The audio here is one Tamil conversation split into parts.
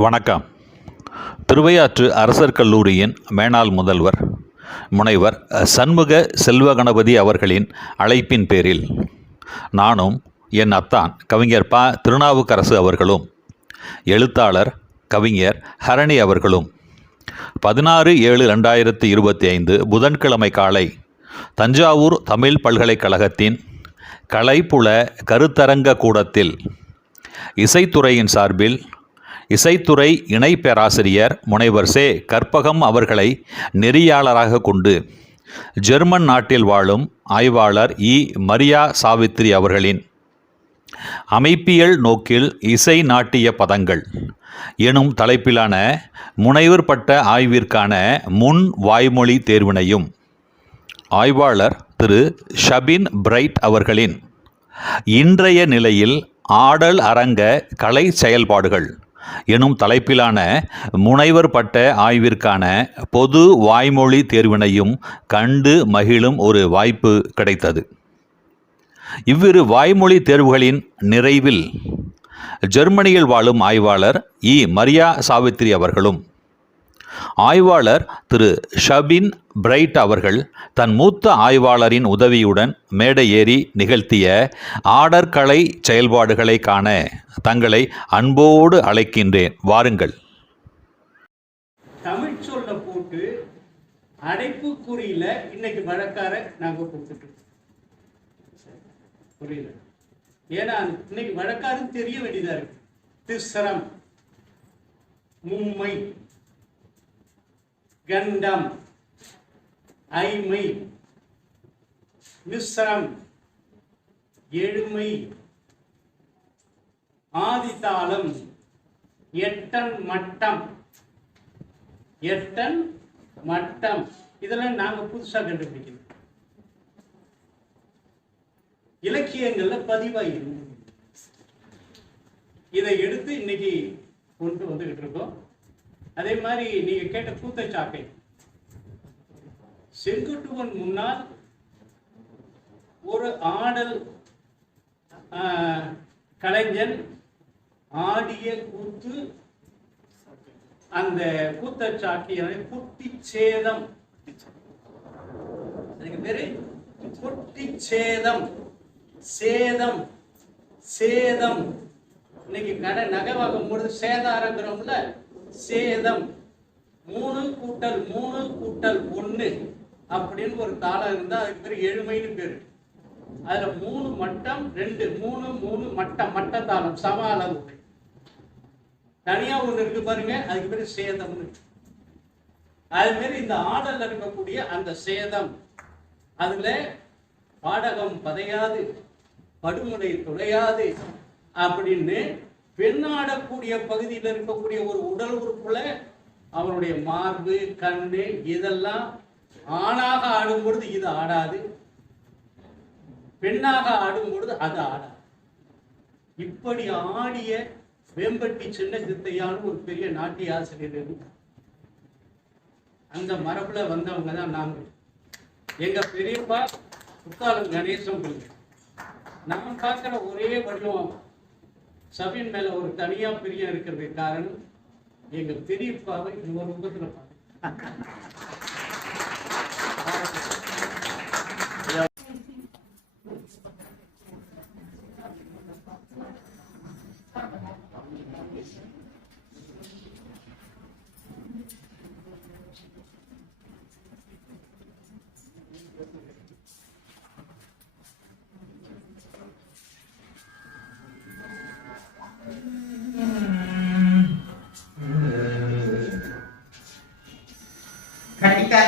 வணக்கம். திருவையாற்று அரசர் கல்லூரியின் மேனாள் முதல்வர் முனைவர் சண்முக செல்வகணபதி அவர்களின் அழைப்பின் பேரில் நானும் என் அத்தான் கவிஞர் ப. திருநாவுக்கரசு அவர்களும் எழுத்தாளர் கவிஞர் ஹரணி அவர்களும் 16/7/2025 புதன்கிழமை காலை தஞ்சாவூர் தமிழ் பல்கலைக்கழகத்தின் கலைப்புல கருத்தரங்க கூடத்தில் இசைத்துறையின் சார்பில் இசைத்துறை இணை பேராசிரியர் முனைவர் சே. கற்பகம் அவர்களை நெறியாளராக கொண்டு ஜெர்மன் நாட்டில் வாழும் ஆய்வாளர் இ. மரியா சாவித்திரி அவர்களின் அமைப்பியல் நோக்கில் இசை நாட்டிய பதங்கள் எனும் தலைப்பிலான முனைவர் பட்ட ஆய்விற்கான முன் வாய்மொழி தேர்வினையும் ஆய்வாளர் திரு ஷபின் பிரைட் அவர்களின் இன்றைய நிலையில் ஆடல் அரங்க கலை செயல்பாடுகள் எனும் தலைப்பிலான முனைவர் பட்ட ஆய்விற்கான பொது வாய்மொழி தேர்வினையும் கண்டு மகிழும் ஒரு வாய்ப்பு கிடைத்தது. இவ்விரு வாய்மொழி தேர்வுகளின் நிறைவில் ஜெர்மனியில் வாழும் ஆய்வாளர் இ. மரியா சாவித்திரி அவர்களும் ஆய்வாளர் திரு ஷபின் பிரைட் அவர்கள் தன் மூத்த ஆய்வாளரின் உதவியுடன் மேடை ஏறி நிகழ்த்திய ஆடற்கலை செயல்பாடுகளை காண தங்களை அன்போடு அழைக்கின்றேன். வாருங்கள். தமிழ் சொல்ல போட்டு அடைப்புக்குறியில இன்னைக்கு வழக்கார நாங்க கொடுத்துட்டு புரியல. ஏன்னா இன்னைக்கு வழக்காரும் தெரிய வேண்டியதா இருக்கு. திஸ்ரம், மும்மை, கண்டம், ஐமை, மிஸ்ரம், எழுமை, ஆதித்தாளம், எட்டன் மட்டம், எட்டன் மட்டம், இதெல்லாம் நாங்க புதுசா கண்டுபிடிக்கணும். இலக்கியங்கள்ல பதிவாயிரும். இதை எடுத்து இன்னைக்கு கொண்டு வந்துகிட்டு இருக்கோம். அதே மாதிரி நீங்க கேட்ட கூத்தச்சாக்கை, செங்குட்டுவன் முன்னால் ஒரு ஆடல் கலைஞன் ஆடிய கூத்து, அந்த கூத்தச்சாக்கியை குட்டி சேதம், அதுக்கு பேரு குட்டி சேதம், சேதம் சேதம். இன்னைக்கு கடை நகை வாங்கும் பொழுது சேதாரங்கிறோம்ல, சேதம் 3+3+1 அப்படின்னு ஒரு தாளம் இருந்தா அதுக்கு பேர் எழுமைன்னு பேரு. அதுல 3 மட்டம் 2 3 மட்டம், மட்ட தாளம் சம அளவு. தனியா ஒண்ணு இருக்கு பாருங்க, அதுக்கு பேரு சேதம்னு. அது மாதிரி இந்த ஆடல்ல இருக்கக்கூடிய அந்த சேதம், அதுல பாடகம் பதையாது படுமுனை துளையாது அப்படின்னு பெண்ணாடக்கூடிய பகுதியில் இருக்கக்கூடிய ஒரு உடல் உறுப்புல அவனுடைய மார்பு, கண்ணு இதெல்லாம் ஆணாக ஆடும் பொழுது இது ஆடாது, பெண்ணாக ஆடும் பொழுது அது ஆடாது. இப்படி ஆடிய வேம்பட்டி சின்ன சித்தையான ஒரு பெரிய நாட்டிய ஆசிரியர் இருக்கு. அந்த மரபுல வந்தவங்க தான் நாங்க. எங்க பெரியப்பா குத்தாலம் கணேசம். நான் பார்க்கிற ஒரே வடிவம் சபையின் மேல ஒரு தனியா பிரியம் இருக்கிறது காரணம் எங்க பெரியப்பாவை ஒரு ரூபத்துல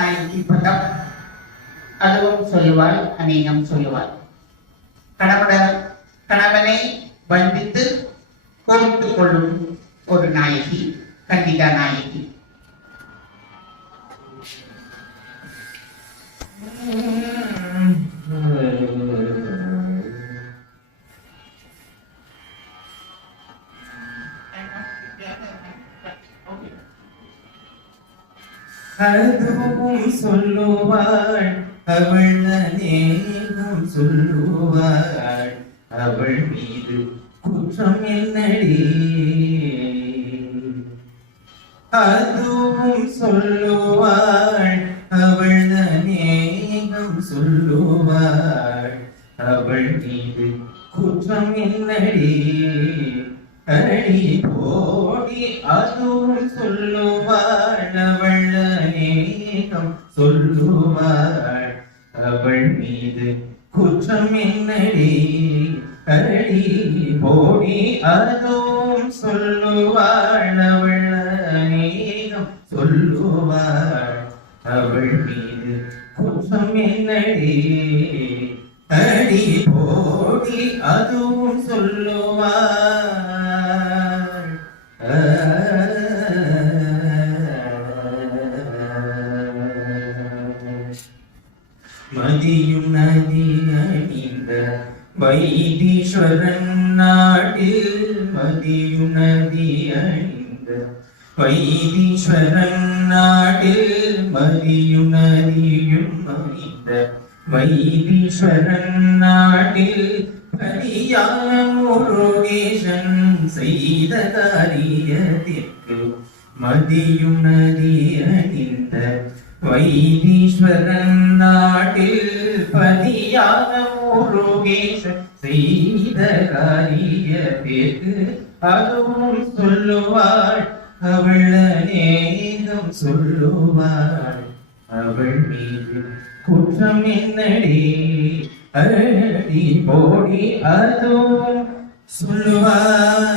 நாயகி பதம் அதுவும் சொல்லுவாள், அநேகம் சொல்லுவாள். கணவனை வந்தித்து கோபித்துக் கொள்ளும் ஒரு நாயகி கண்டிதா நாயகி. அதுவும் சொல்லுவாள் அவள் அநேகம் சொல்லுவாள், அவள் மீது குற்றம் என்னடி அதுவும் சொல்லுவாள் அவள் அநேகம் சொல்லுவாள் அவள் மீது குற்றம் என்னடி அடி போடி அதுவும் சொல்லுவாள் அவள் அநேகம் சொல்லுவாள் அவள் மீது குற்றம் என்னடி அடி போடி அதுவும் சொல்லுவாள் அவள் அநேகம் சொல்லுவாள் அவள் மீது குற்றம் என்னடி அடி போடி அதுவும் சொல்லுவாள் மதியும் நதி அணிந்த வைத்தீஸ்வரன் நாட்டில் மதியும் நதி அணிந்த வைத்தீஸ்வரன் நாட்டில் மதியும் நதியும் அணிந்த வைத்தீஸ்வரன் நாட்டில் பரியான முருகேசன் செய்த காரியத்திற்கு மதியும் நதி அணிந்த வைத்தீஸ்வரன் நாட்டில் பதியான முருகேசன் செய்த காரியத்திற்கு அதுவும் சொல்லுவாள் அவள் அநேகம் சொல்லுவாள் அவள் மீது குற்றம் என்னடி அடி போடி அதுவும் சொல்லுவாள்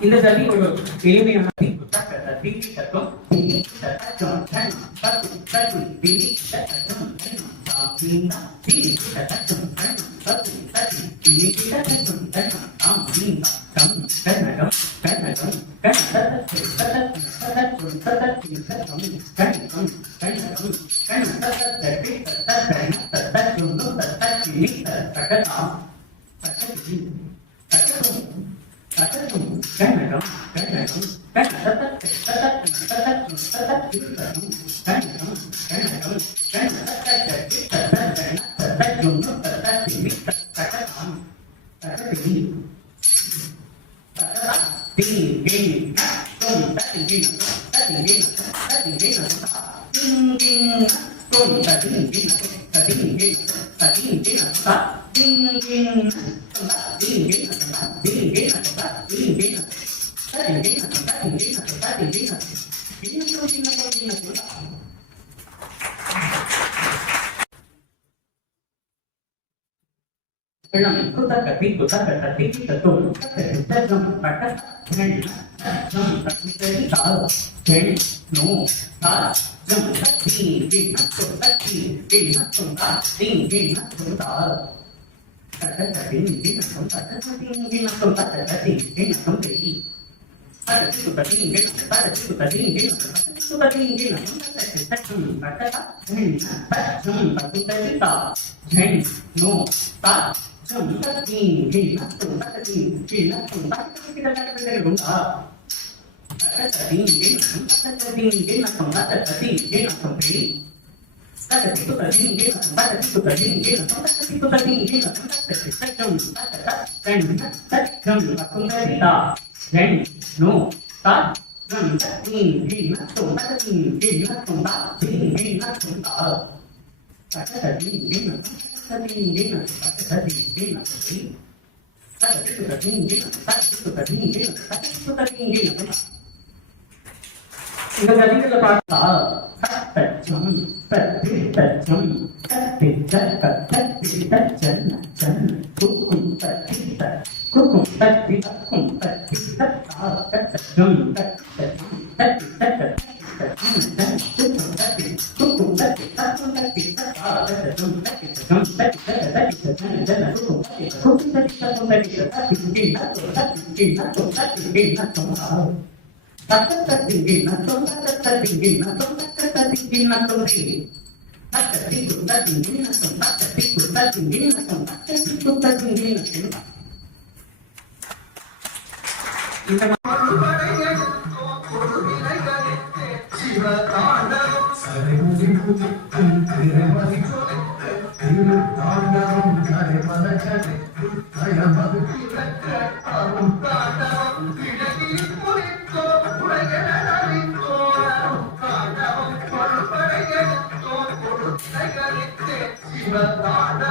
இந்த சதி ஒரு எளிமையான இந்த கவிதையில பார்த்தா Shiva